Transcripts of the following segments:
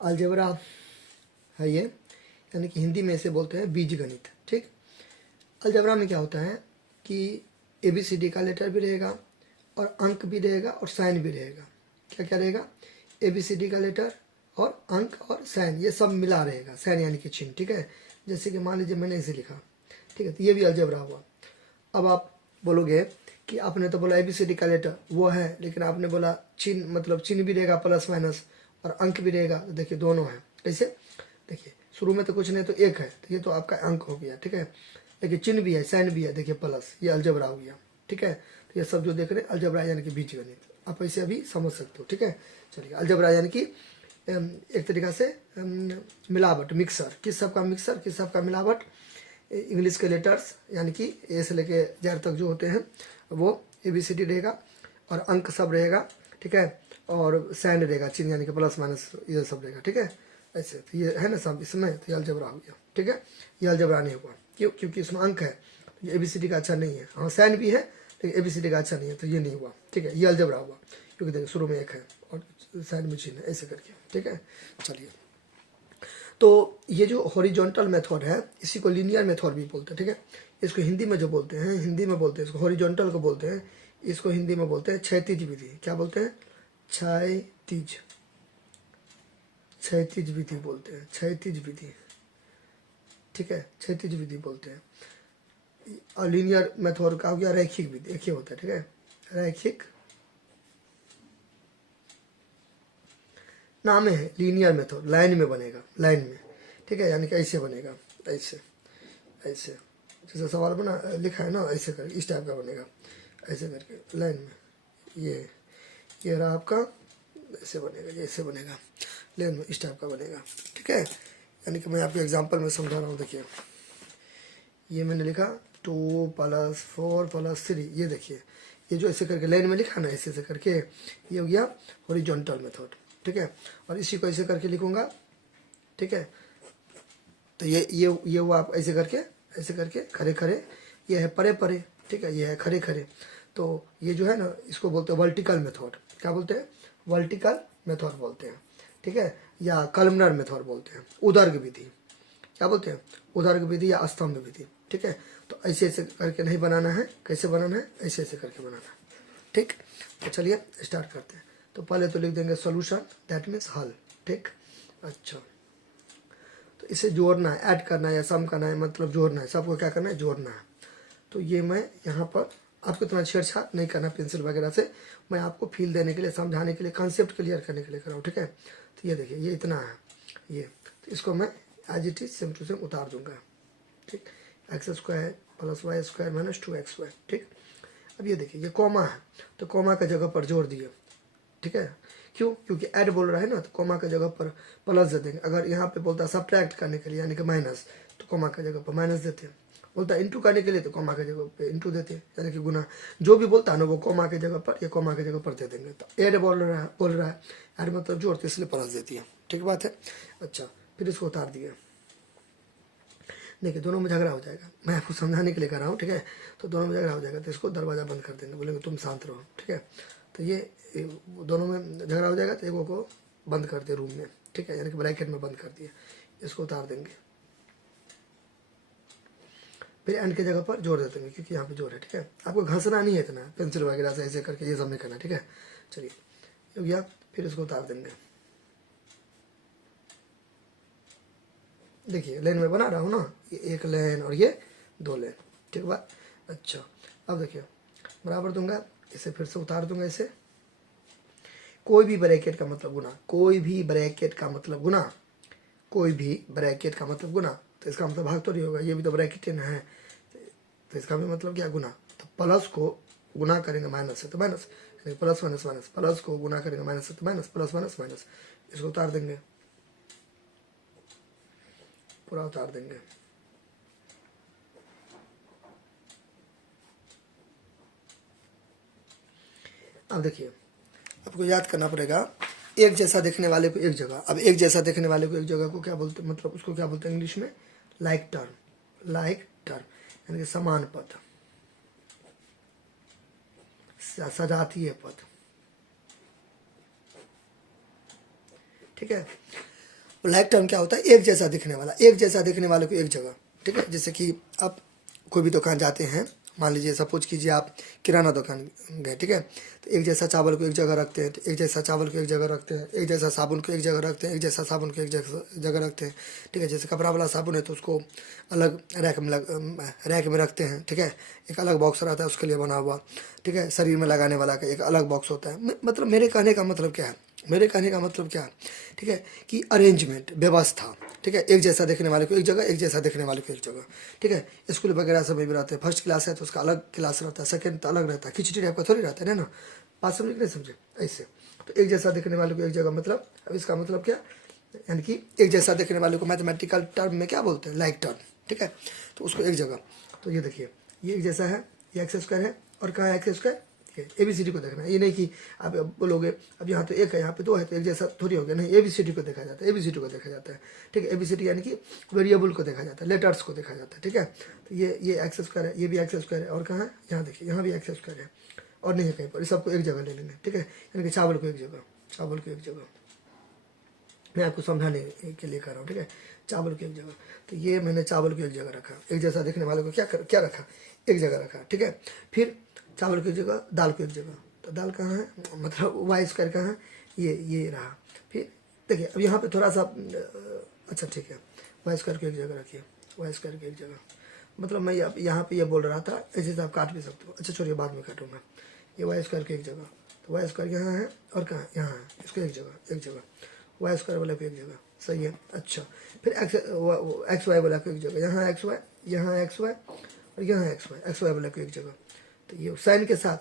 Algebra है ये, यानी कि हिंदी में इसे बोलते हैं बीजगणित। ठीक, अलजेब्रा में क्या होता है कि ABCD का लेटर भी रहेगा और अंक भी रहेगा और साइन भी रहेगा। क्या क्या रहेगा? ABCD का लेटर और अंक और साइन, ये सब मिला रहेगा। साइन यानी कि चिन्ह। ठीक है, जैसे कि मान लीजिए मैंने इसे लिखा, ठीक है, तो ये भी अलजेब्रा हुआ। अब आप बोलोगे कि आपने तो बोला ABCD का लेटर वो है, लेकिन आपने बोला चिन्ह, मतलब चिन्ह भी रहेगा प्लस माइनस और अंक भी रहेगा। तो देखिए दोनों है। कैसे? देखिए शुरू में तो कुछ नहीं, तो एक है, तो ये तो आपका अंक हो गया। ठीक है, लेकिन चिन्ह भी है, साइन भी है, देखिए प्लस, ये अलजेब्रा हो गया। ठीक है, तो ये सब जो देख रहे हैं अलजेब्रा यानी कि बीजगणित, आप ऐसे अभी समझ सकते हो। ठीक है, चलिए अलजेब्रा यानी कि एक तरीका से मिलावट, मिक्सर, किस सब का मिक्सर, किस सब का मिलावट। इंग्लिश के लेटर्स यानी कि ए से लेके जेड तक जो होते हैं वो ABCD रहेगा और अंक सब रहेगा। ठीक है, और साइन रहेगा, चिन्ह यानी कि प्लस माइनस, ये सब रहेगा। ठीक है, ऐसे तो ये है ना सब इसमें, तो ये अलजेब्रा हो गया। ठीक है, ये अलजेब्रा नहीं हुआ, क्यों? क्योंकि इसमें अंक है, तो ये ABCD का अच्छा नहीं है। हाँ साइन भी है, लेकिन ABCD का अच्छा नहीं है, तो ये नहीं हुआ। ठीक है, ये अलजेब्रा हुआ, क्योंकि देखिए शुरू में एक है और साइन में चिन्ह है, ऐसे करके। ठीक है, चलिए, तो ये जो हॉरिजॉन्टल मेथड है इसी को लीनियर मेथड भी बोलते हैं। ठीक है, इसको हिंदी में जो बोलते हैं, हिंदी में बोलते हैं इसको हॉरिजॉन्टल को बोलते हैं, इसको हिंदी में बोलते हैं क्षैतिज विधि। क्या बोलते हैं? क्षैतिज, क्षैतिज विधि बोलते हैं, क्षैतिज विधि। ठीक है, क्षैतिज विधि बोलते हैं। और लीनियर मेथड का हो गया रैखिक विधि, एक ही होता है। ठीक है, रैखिक नाम है, लीनियर मेथड लाइन में बनेगा, लाइन में। ठीक है, यानी कि ऐसे बनेगा, ऐसे ऐसे, जैसे सवाल बना लिखा है ना, ऐसे कर, इस टाइप का बनेगा, ऐसे करके लाइन में। ये रहा आपका, ऐसे बनेगा, ये ऐसे बनेगा लाइन में, इस टाइप का बनेगा। ठीक है, यानी कि मैं आपको एग्जांपल में समझा रहा हूँ। देखिए ये मैंने लिखा 2 + 4 + 3, ये देखिए ये जो ऐसे करके लाइन में लिखा ना, ऐसे ऐसे करके, ये हो गया हॉरिजॉन्टल मेथड। ठीक है, और इसी को ऐसे करके लिखूंगा। ठीक है, तो ये हुआ, आप ऐसे करके खड़े खड़े, ये है परे परे। ठीक है, ये है खड़े खड़े। तो ये जो है ना, इसको बोलते हैं वर्टिकल मेथड। क्या बोलते हैं? वर्टिकल मेथड बोलते हैं। ठीक है, या कॉलमनर मेथड बोलते हैं, उदर्ग विधि। क्या बोलते हैं? उदर्ग विधि या स्तंभ विधि। ठीक है, तो ऐसे ऐसे करके नहीं बनाना है। कैसे बनाना है? ऐसे ऐसे करके बनाना है। ठीक, तो चलिए स्टार्ट करते हैं। तो पहले तो लिख देंगे सॉल्यूशन, दैट मीन्स हल। ठीक, अच्छा, तो इसे जोड़ना है, ऐड करना है या सम करना है, मतलब जोड़ना है, सबको क्या करना है? जोड़ना है। तो ये मैं यहाँ पर आपको इतना छेड़छाड़ नहीं करना पेंसिल वगैरह से, मैं आपको फील देने के लिए, समझाने के लिए, कॉन्सेप्ट क्लियर करने के लिए कर रहा हूँ। ठीक है, तो ये देखिए ये इतना है, ये तो इसको मैं as it is same to same उतार दूंगा। ठीक, x² + y² - 2xy। ठीक, अब ये देखिए ये कॉमा है, तो कॉमा का जगह पर जोड़ दिए। ठीक है, क्यों? क्योंकि ऐड बोल रहा है ना, तो कॉमा का जगह पर प्लस दे देंगे। अगर यहाँ पे बोलता है सब्ट्रैक्ट करने के लिए यानी कि माइनस, तो कॉमा का जगह पर माइनस देते हैं। बोलता है इंटू करने के लिए, तो कॉमा के जगह पे इंटू देते हैं, यानी कि गुना। जो भी बोलता है ना, वो कॉमा के जगह पर या कॉमा के जगह पर दे देंगे। तो ऐड बोल रहा है, ऐड मतलब जोड़ते, इसलिए प्लस देती है। ठीक बात है, अच्छा, फिर इसको उतार दिए। देखिए दोनों में झगड़ा हो जाएगा, मैं आपको समझाने के लिए कर रहा हूँ। ठीक है, तो दोनों में झगड़ा हो जाएगा, तो इसको दरवाज़ा बंद कर देंगे, बोलेंगे तुम शांत रहो। ठीक है, तो ये दोनों में झगड़ा हो जाएगा, तो एगो को बंद कर दिए रूम में। ठीक है, यानी कि ब्रैकेट में बंद कर दिए, इसको उतार देंगे। फिर एंड के जगह पर जोड़ देते हैं, क्योंकि यहाँ पे जोड़ है। ठीक है, आपको घसना नहीं है इतना, पेंसिल वगैरह से ऐसे करके ये सब नहीं करना। ठीक है, चलिए हो गया, फिर इसको उतार देंगे। देखिए लाइन में बना रहा हूँ ना, ये एक लाइन और ये 2 लाइन। ठीक बात, अच्छा, अब देखिए बराबर दूंगा, इसे फिर से उतार दूंगा। इसे कोई भी ब्रैकेट का मतलब गुना, कोई भी ब्रैकेट का मतलब गुना, कोई भी ब्रैकेट का मतलब गुना, तो इसका मतलब भाग तो नहीं होगा, ये भी तो ब्रैकेट है, तो इसका भी मतलब क्या? गुना। तो प्लस को गुना करेंगे माइनस से, तो minus, plus minus minus, plus को गुना करेंगे माइनस से, तो माइनस, प्लस माइनस माइनस, इसको उतार देंगे, पूरा उतार देंगे। अब देखिए आपको याद करना पड़ेगा, एक जैसा देखने वाले को एक जगह, अब एक जैसा देखने वाले को एक जगह को क्या बोलते, मतलब उसको क्या बोलते हैं इंग्लिश में? लाइक टर्म, लाइक टर्म, यानी कि समान पद, सजातीय पद। ठीक है, लाइक टर्म क्या होता है, एक जैसा दिखने वाला, एक जैसा दिखने वाले को एक जगह, ठीक है। जैसे कि आप कोई भी दुकान जाते हैं, मान लीजिए सपोज कीजिए आप किराना दुकान गए, ठीक है, तो एक जैसा चावल को एक जगह रखते हैं, तो एक जैसा चावल को एक जगह रखते हैं, एक जैसा साबुन को एक जगह रखते हैं, एक जैसा साबुन को एक जगह रखते हैं, ठीक है। जैसे कपड़ा वाला साबुन है तो उसको अलग रैक में रखते हैं, ठीक है, एक अलग बॉक्स रहता है उसके लिए बना हुआ, ठीक है। शरीर में लगाने वाला का एक अलग बॉक्स होता है। मतलब मेरे कहने का मतलब क्या है, मेरे कहने का मतलब क्या है, ठीक है, कि अरेंजमेंट, व्यवस्था, ठीक है, एक जैसा देखने वाले को एक जगह, एक जैसा देखने वाले को एक जगह, ठीक है। स्कूल वगैरह सब भी रहते हैं, फर्स्ट क्लास है तो उसका अलग क्लास रहता है, सेकंड तो अलग रहता है, खिचड़ी टाइप का थोड़ी रहता है ना। बात समझे कि नहीं समझे, ऐसे। तो एक जैसा देखने वाले को एक जगह, मतलब अब इसका मतलब क्या, यानी कि एक जैसा देखने वाले को मैथमेटिकल टर्म में क्या बोलते हैं, लाइक टर्म, ठीक है। तो उसको एक जगह, तो ये देखिए ये एक जैसा है, ये एक्स स्क्वायर है, और कहाँ है एक्स स्क्वायर, ABCD को देखना है। ये नहीं कि आप बोलोगे अब यहाँ तो एक है यहाँ पे दो है तो एक जैसा थोड़ी हो गया, नहीं, ABCD को देखा जाता है, ABCD को देखा जाता है, ठीक है। ABCD यानी कि वेरिएबल को देखा जाता है, लेटर्स को देखा जाता है, ठीक है। तो ये एक्स स्क्वायर है, ये भी एक्स स्क्वायर है, और कहाँ है, यहाँ देखिए यहाँ भी एक्स स्क्वायर है, और नहीं है कहीं पर, इस सबको एक जगह ले लेना, ठीक है। यानी कि चावल को एक जगह, चावल को एक जगह, मैं आपको समझाने के लिए कर रहा हूँ, ठीक है। चावल की एक जगह, तो ये मैंने चावल को एक जगह रखा, एक जैसा देखने वाले को क्या रखा, एक जगह रखा, ठीक है। फिर चावल की जगह दाल को एक जगह, तो दाल कहाँ है, मतलब वाई स्क्वायर कहाँ है, ये रहा। फिर देखिए अब यहाँ पे थोड़ा सा अच्छा ठीक है, वाई स्क्वायर को एक जगह रखिए, वाई स्क्वायर की एक जगह, मतलब मैं यहाँ पे ये बोल रहा था, ऐसे से आप काट भी सकते हो, अच्छा छोड़िए बाद में काटूंगा। ये वाई स्क्वायर की एक जगह, तो वाई स्क्वायर यहाँ है और कहाँ यहाँ है, इसको एक जगह, एक जगह वाई स्क्वायर वाला को एक जगह, सही है। अच्छा फिर एक्स वाई वाला को एक जगह, यहाँ एक्स वाई, यहाँ एक्स वाई, और यहाँ एक्स वाई वाला को एक जगह। तो ये साइन के साथ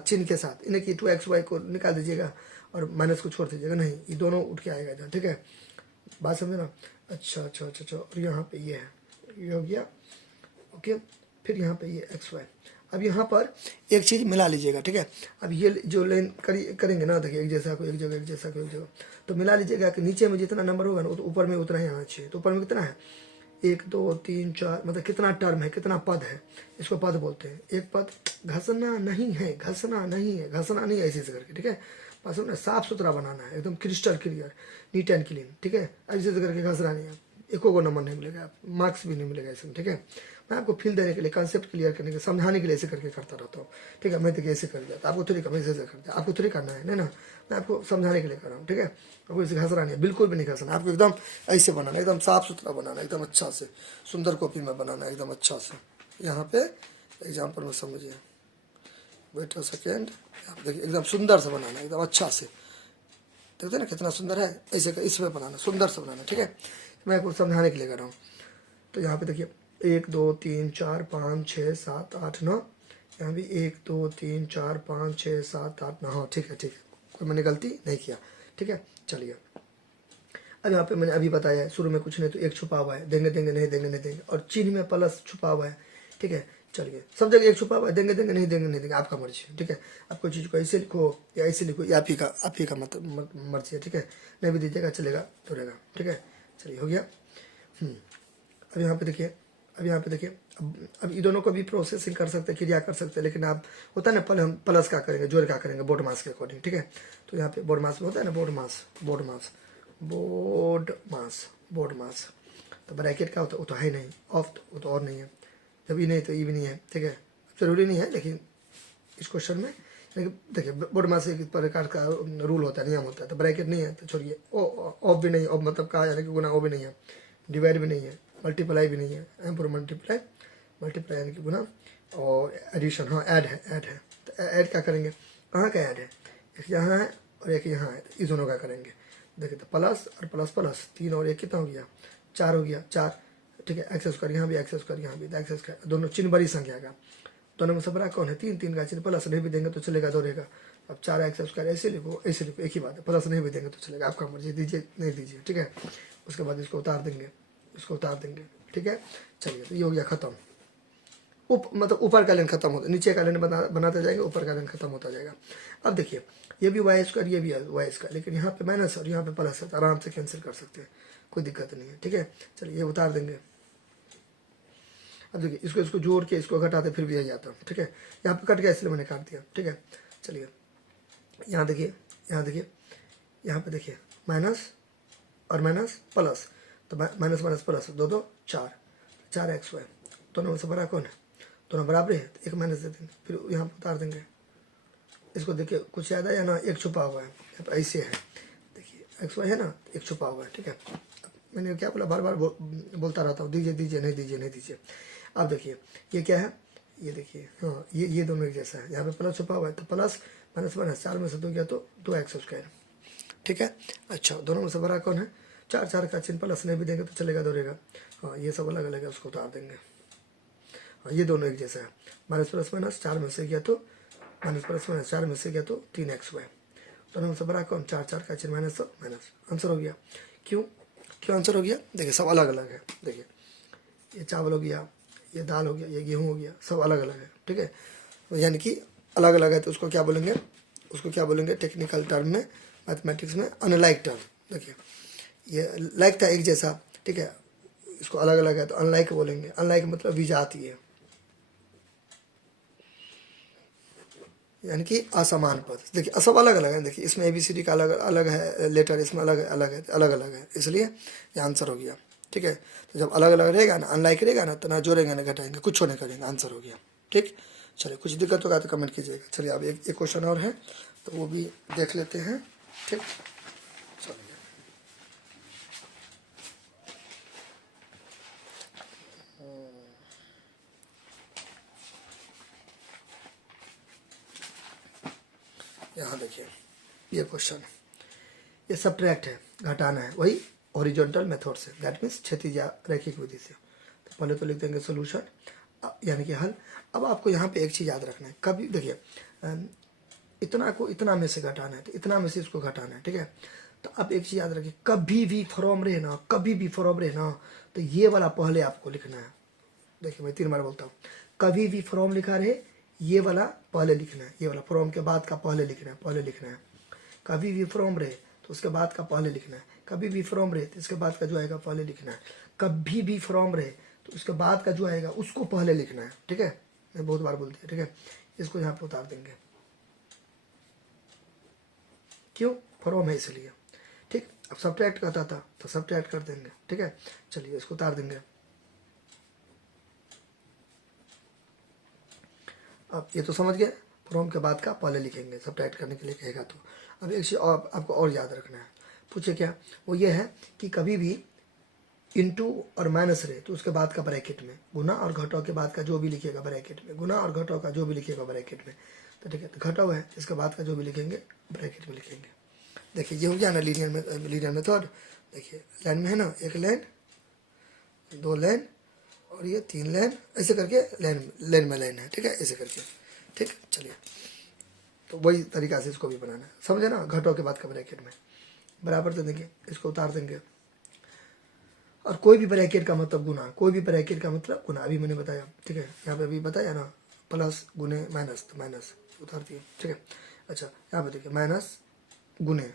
चिन्ह के साथ, इन्हें कि 2xy को निकाल दीजिएगा और माइनस को छोड़ दीजिएगा, नहीं ये दोनों उठ के आएगा इधर, ठीक है। बात समझे ना, अच्छा अच्छा अच्छा अच्छा, और यहाँ पे ये है, ये हो गया, ओके। फिर यहाँ पे ये एक्स वाई, अब यहाँ पर एक चीज़ मिला लीजिएगा, ठीक है। अब ये जो लाइन करेंगे ना, देखिए एक जैसा को एक जगह, एक जैसा को एक जगह, तो मिला लीजिएगा कि नीचे में जितना नंबर होगा ना तो ऊपर में उतना ही आना चाहिए। तो ऊपर में कितना है, 1 2 3 4, मतलब कितना टर्म है, कितना पद है, इसको पद बोलते हैं। एक पद, घसना नहीं है, घसना नहीं है, घसना नहीं है, ऐसे ऐसे करके, ठीक है। बस ना साफ सुथरा बनाना है, एकदम crystal clear, neat and clean, ठीक है। ऐसे ऐसे करके घसना नहीं है, एको को नंबर नहीं मिलेगा, मार्क्स भी नहीं मिलेगा इसमें, ठीक है। मैं आपको फील देने के लिए, कंसेप्ट क्लियर करने के, समझाने के लिए ऐसे करके करता रहता हूँ, ठीक है। मैं देखिए ऐसे कर दिया, आपको थोड़ी ऐसे कर दिया, आपको थोड़ी करना है ना, मैं आपको समझाने के लिए कर रहा हूँ, ठीक है। आपको इसे घसना नहीं है, बिल्कुल भी नहीं घसना, आपको एकदम ऐसे बनाना, एकदम साफ सुथरा बनाना, एकदम अच्छा से सुंदर कॉपी में बनाना, एकदम अच्छा से। यहाँ पे एग्जाम्पल में समझिए, वेट अ सेकेंड, देखिए एकदम सुंदर से बनाना, एकदम अच्छा से, देखते ना कितना सुंदर है, ऐसे इसमें बनाना, सुंदर से बनाना, ठीक है। मैं आपको समझाने के लिए कर रहा हूँ। तो यहाँ पे देखिए 1 2 3 4 5 6 7 8 9, यहाँ भी 1 2 3 4 5 6 7 8 9, हाँ ठीक है ठीक है, कोई मैंने गलती नहीं किया, ठीक है। चलिए अब यहाँ पे मैंने अभी बताया है, शुरू में कुछ नहीं तो एक छुपा हुआ है, देंगे देंगे नहीं देंगे नहीं देंगे, और चिन्ह में प्लस छुपा हुआ है, ठीक है। चलिए सब जगह एक छुपा हुआ है, देंगे देंगे नहीं देंगे नहीं देंगे, आपका मर्जी है, ठीक है। आप कोई चीज़ को ऐसे लिखो या ऐसे लिखो, ये आप ही का मर्जी है, ठीक है। नहीं भी दीजिएगा चलेगा, तो रहेगा, ठीक है। चलिए हो गया। अब यहाँ पे देखिए, अब यहाँ पे देखिए, अब ये दोनों को भी प्रोसेसिंग कर सकते हैं, क्रिया कर सकते हैं, लेकिन आप होता है ना, पहले हम प्लस का करेंगे, जोड़ का करेंगे बोर्ड मास के अकॉर्डिंग, ठीक है। तो यहाँ पे बोर्ड मास में होता है ना, बोर्ड मास, बोर्ड मास, बोर्ड मास, बोर्ड मास, तो ब्रैकेट का होता वो तो है नहीं, ऑफ वो तो और नहीं है, जब ई नहीं तो ई भी नहीं है, ठीक है। जरूरी नहीं है लेकिन इस क्वेश्चन में, लेकिन देखिए बोर्ड मास एक प्रकार का रूल होता है, नियम होता है, तो ब्रैकेट नहीं है तो छोड़िए, ऑफ भी नहीं, ऑफ मतलब कहा यानी कि गुना ओ भी नहीं है, डिवाइड भी नहीं है, मल्टीप्लाई भी नहीं है, पूरा मल्टीप्लाई, मल्टीप्लाई यानी कि गुना, और एडिशन, हाँ ऐड है, ऐड है। तो ऐड क्या करेंगे, कहाँ का ऐड है, एक यहाँ है और एक यहाँ है, तो इस दोनों का करेंगे। देखिए तो प्लस और प्लस प्लस, 3 और 1 कितना हो गया, 4 हो गया, 4, ठीक है। एक्स स्क्वायर यहाँ भी, एक्स स्क्वायर यहाँ भी, एक्स स्क्वायर, दोनों चिन्ह बड़ी संख्या का, दोनों में सब बड़ा कौन है, 3, 3 का चिन्ह, प्लस नहीं भी देंगे तो चलेगा, दो रहेगा। अब 4 एक्स स्क्वायर ऐसे लिखो, ऐसे लिखो, एक ही बात है, प्लस नहीं भी देंगे तो चलेगा, आपका मर्जी, दीजिए नहीं दीजिए, ठीक है। उसके बाद इसको उतार देंगे, इसको उतार देंगे, ठीक है। चलिए तो ये हो गया खत्म, मतलब ऊपर का लाइन खत्म होता, नीचे का लाइन बनाते जाएंगे, ऊपर का लाइन खत्म होता जाएगा। अब देखिए ये भी वाई स्क्वायर, ये भी वाई स्क्वायर, लेकिन यहाँ पे माइनस और यहाँ पे प्लस है, तो आराम से कैंसिल कर सकते हैं, कोई दिक्कत नहीं है, ठीक है। चलिए ये उतार देंगे। अब देखिए इसको जोड़ के इसको घटाते फिर भी यही आता, ठीक है। यहाँ पे कट गया इसलिए मैंने काट दिया, ठीक है। चलिए यहाँ देखिए, यहाँ देखिए, यहाँ पे देखिए माइनस और माइनस प्लस, तो माइनस माइनस प्लस, दो दो चार, 4xy। दोनों में से बड़ा कौन है? दोनों बराबर है, तो एक माइनस दे देंगे, फिर यहाँ पर उतार देंगे। इसको देखिए कुछ याद आया ना, एक छुपा हुआ है, यहाँ पर ऐसे है, देखिए xy है ना, एक छुपा हुआ है, ठीक है। मैंने क्या बोला, बार बार बोलता रहता हूँ, दीजिए दीजिए, नहीं दीजिए नहीं दीजिए। अब देखिए ये क्या है, ये देखिए, हाँ ये दोनों एक जैसा है, यहाँ पे प्लस छुपा हुआ है, तो प्लस माइनस माइनस, 4 में से 2 गया तो 2x², ठीक है। अच्छा, दोनों में से बड़ा कौन है? 4, 4 का चिन्ह प्लस नहीं भी देंगे तो चलेगा, दौड़ेगा। हाँ ये सब अलग अलग है, उसको उतार देंगे। हाँ ये दोनों एक जैसा है, माइनस प्लस माइनस, 4 में से गया तो माइनस प्लस माइनस, 4 में से गया तो 3xy। दोनों में से बड़ा कौन? 4, 4 का चिन्ह माइनस, तो माइनस, आंसर हो गया। क्यों क्यों आंसर हो गया? देखिए सब अलग अलग है, देखिए ये चावल हो गया, ये दाल हो गया, ये गेहूँ हो गया, सब अलग अलग है, ठीक है। तो यानी कि अलग अलग है, तो उसको क्या बोलेंगे? उसको क्या बोलेंगे टेक्निकल टर्म में, मैथमेटिक्स में? Unlike term. देखिए ये लाइक था एक जैसा, ठीक है, इसको अलग अलग है तो अनलाइक बोलेंगे। अनलाइक मतलब विजातीय है, यानी कि असमान पद। देखिए सब अलग अलग है, देखिए इसमें ABCD का अलग अलग है लेटर, इसमें अलग अलग है, अलग अलग है, इसलिए ये आंसर हो गया, ठीक है। तो जब अलग अलग रहेगा ना, अनलाइक रहेगा ना, तो ना जोड़ेंगे ना घटाएंगे, कुछ नहीं करेंगे, आंसर हो गया, ठीक। चलिए कुछ दिक्कत होगा तो कमेंट कीजिएगा। चलिए अब एक क्वेश्चन और है, तो वो भी देख लेते हैं, ठीक। चलिए यहाँ देखिए ये क्वेश्चन, ये सब्ट्रैक्ट है, घटाना है, वही हॉरिजॉन्टल मेथड से, दैट मीन्स क्षैतिज रैखिक विधि से। तो पहले तो लिख देंगे सोल्यूशन, यानी कि हल। अब आपको यहाँ पे एक चीज़ याद रखना है, कभी देखिए इतना को इतना में से घटाना है, तो इतना में से इसको घटाना है, ठीक है। तो अब एक चीज़ याद रखिए, कभी भी फॉर्म रहे ना, कभी भी फॉर्म रहे ना, तो ये वाला पहले आपको लिखना है। देखिए मैं 3 बार बोलता हूँ, कभी भी फॉर्म लिखा रहे, ये वाला पहले लिखना है, ये वाला फॉर्म के बाद का पहले लिखना है, पहले लिखना है। कभी भी फॉर्म रहे तो उसके बाद का पहले लिखना है, कभी भी फ्रॉम रहे तो इसके बाद का जो आएगा पहले लिखना है, कभी भी फ्रॉम रहे तो उसके बाद का जो आएगा उसको पहले लिखना है, ठीक है। मैं बहुत बार बोलती है, ठीक है। इसको यहाँ पे उतार देंगे, क्यों? फ्रॉम है इसलिए, ठीक। अब सब्ट्रैक्ट कहता था तो सब्ट्रैक्ट कर देंगे, ठीक है। चलिए इसको उतार देंगे। अब ये तो समझ गए, फ्रॉम के बाद का पहले लिखेंगे, सब्ट्रैक्ट करने के लिए कहेगा तो। अब एक चीज़ और आपको और याद रखना है, पूछे क्या? वो ये है कि कभी भी इंटू और माइनस रहे तो उसके बाद का ब्रैकेट में, गुना और घटाव के बाद का जो भी लिखिएगा ब्रैकेट में, गुना और घटाव का जो भी लिखिएगा ब्रैकेट में, तो ठीक है। तो घटाव है, इसके बाद का जो भी लिखेंगे ब्रैकेट में लिखेंगे। देखिए ये हो गया ना लीनियर मेथड। देखिए लाइन में है ना, एक लाइन, 2 लाइन और ये 3 लाइन, ऐसे करके लाइन में लाइन है, ठीक है, ऐसे करके, ठीक। चलिए तो वही तरीका से इसको भी बनाना है, समझे ना। घटाव के बाद का ब्रैकेट में बराबर दे देंगे, इसको उतार देंगे। और कोई भी ब्रैकेट का मतलब गुना, कोई भी ब्रैकेट का मतलब गुना, अभी मैंने बताया, ठीक है। यहाँ पे अभी बताया ना, प्लस गुने माइनस, तो माइनस उतार दिए, ठीक है। अच्छा यहाँ पे देखिए माइनस गुने,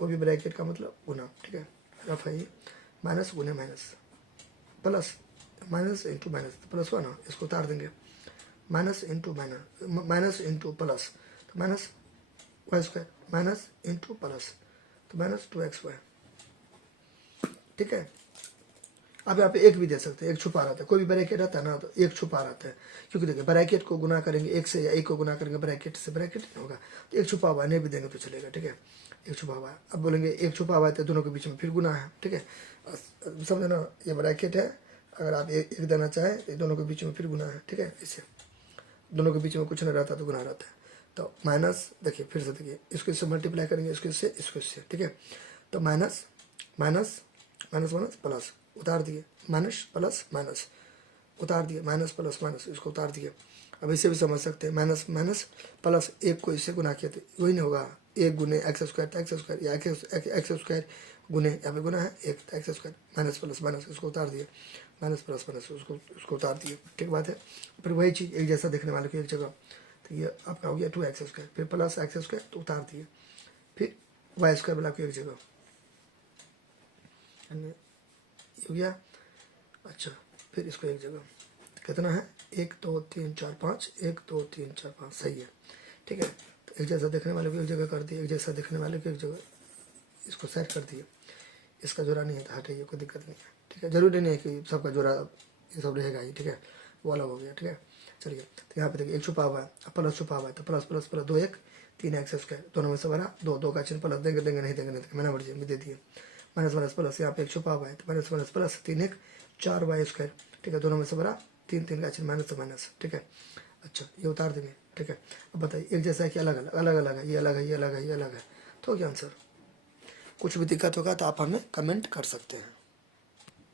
कोई भी ब्रैकेट का मतलब गुना, ठीक है, रफ है ये। माइनस गुने minus, plus minus into minus, plus हुआ ना, इसको उतार देंगे। Minus into minus, minus into plus, तो minus y², minus into plus, तो माइनस 2xy, ठीक है। अब यहाँ पे एक भी दे सकते हैं, एक छुपा रहता है, कोई भी ब्रैकेट रहता है ना तो एक छुपा रहता है, क्योंकि देखिए ब्रैकेट को गुना करेंगे एक से, या एक को गुना करेंगे ब्रैकेट से, ब्रैकेट नहीं होगा, तो एक छुपा हुआ है, नहीं भी देंगे तो चलेगा, ठीक है। एक छुपा हुआ है, अब बोलेंगे एक छुपा हुआ है तो दोनों के बीच में फिर गुना है, ठीक है। समझो ना, ये ब्रैकेट है, अगर आप एक देना चाहें तो दोनों के बीच में फिर गुना है, ठीक है। इससे दोनों के बीच में कुछ नहीं रहता तो गुना रहता है। तो माइनस, देखिए फिर से देखिए, इसको इससे मल्टीप्लाई करेंगे, इसको इससे, ठीक है। तो minus minus minus minus plus, उतार दिए, माइनस प्लस माइनस, उतार दिए, माइनस प्लस माइनस, इसको उतार दिए। अब इसे भी समझ सकते हैं, माइनस माइनस प्लस, एक को इससे गुना किया तो वही नहीं होगा, एक गुने x², या x² गुने, यहाँ पे गुना है एक, x², माइनस प्लस माइनस, इसको उतार दिए, माइनस प्लस माइनस, उसको उतार दिए, ठीक बात है। फिर वही चीज़ एक जैसा देखने वाले को एक जगह, तो ये आपका हो गया 2x², फिर प्लस x² तो उतार दिए, फिर y² वाला को एक जगह, हो गया। अच्छा फिर इसको एक जगह, कितना है, 1 2 3 4 5, 1 2 3 4 5, सही है, ठीक है। तो एक जैसा देखने वाले को एक जगह कर दिए, एक जैसा देखने वाले को एक जगह, इसको सेट कर दिए, इसका जोड़ा नहीं है तो हटाइए, कोई दिक्कत नहीं है, ठीक है। जरूरी नहीं है कि सबका जोड़ा ये सब रहेगा ही, ठीक है, वो अलग हो गया, ठीक है। चलिए, तो यहाँ पे देखिए 1 छुपा हुआ है, अब प्लस छुपा हुआ है, तो plus plus plus 2 1 3 x square, दोनों में से बड़ा 2 2 का चिन्ह प्लस देंगे देंगे नहीं देंगे नहीं देंगे, मैंने मर्जी में दे दिए। माइनस माइनस प्लस, यहाँ पे 1 छुपा हुआ है, तो minus minus plus 3 1 4 Y square, ठीक है, दोनों में से बड़ा 3 3 का चिन्ह माइनस से माइनस, ठीक है। अच्छा, ये उतार देंगे, ठीक है। अब बताइए एक जैसा है कि अलग अलग अलग अलग है, ये अलग है, ये अलग है, ये अलग है, तो क्या आंसर। कुछ भी दिक्कत होगा तो आप हमें कमेंट कर सकते हैं।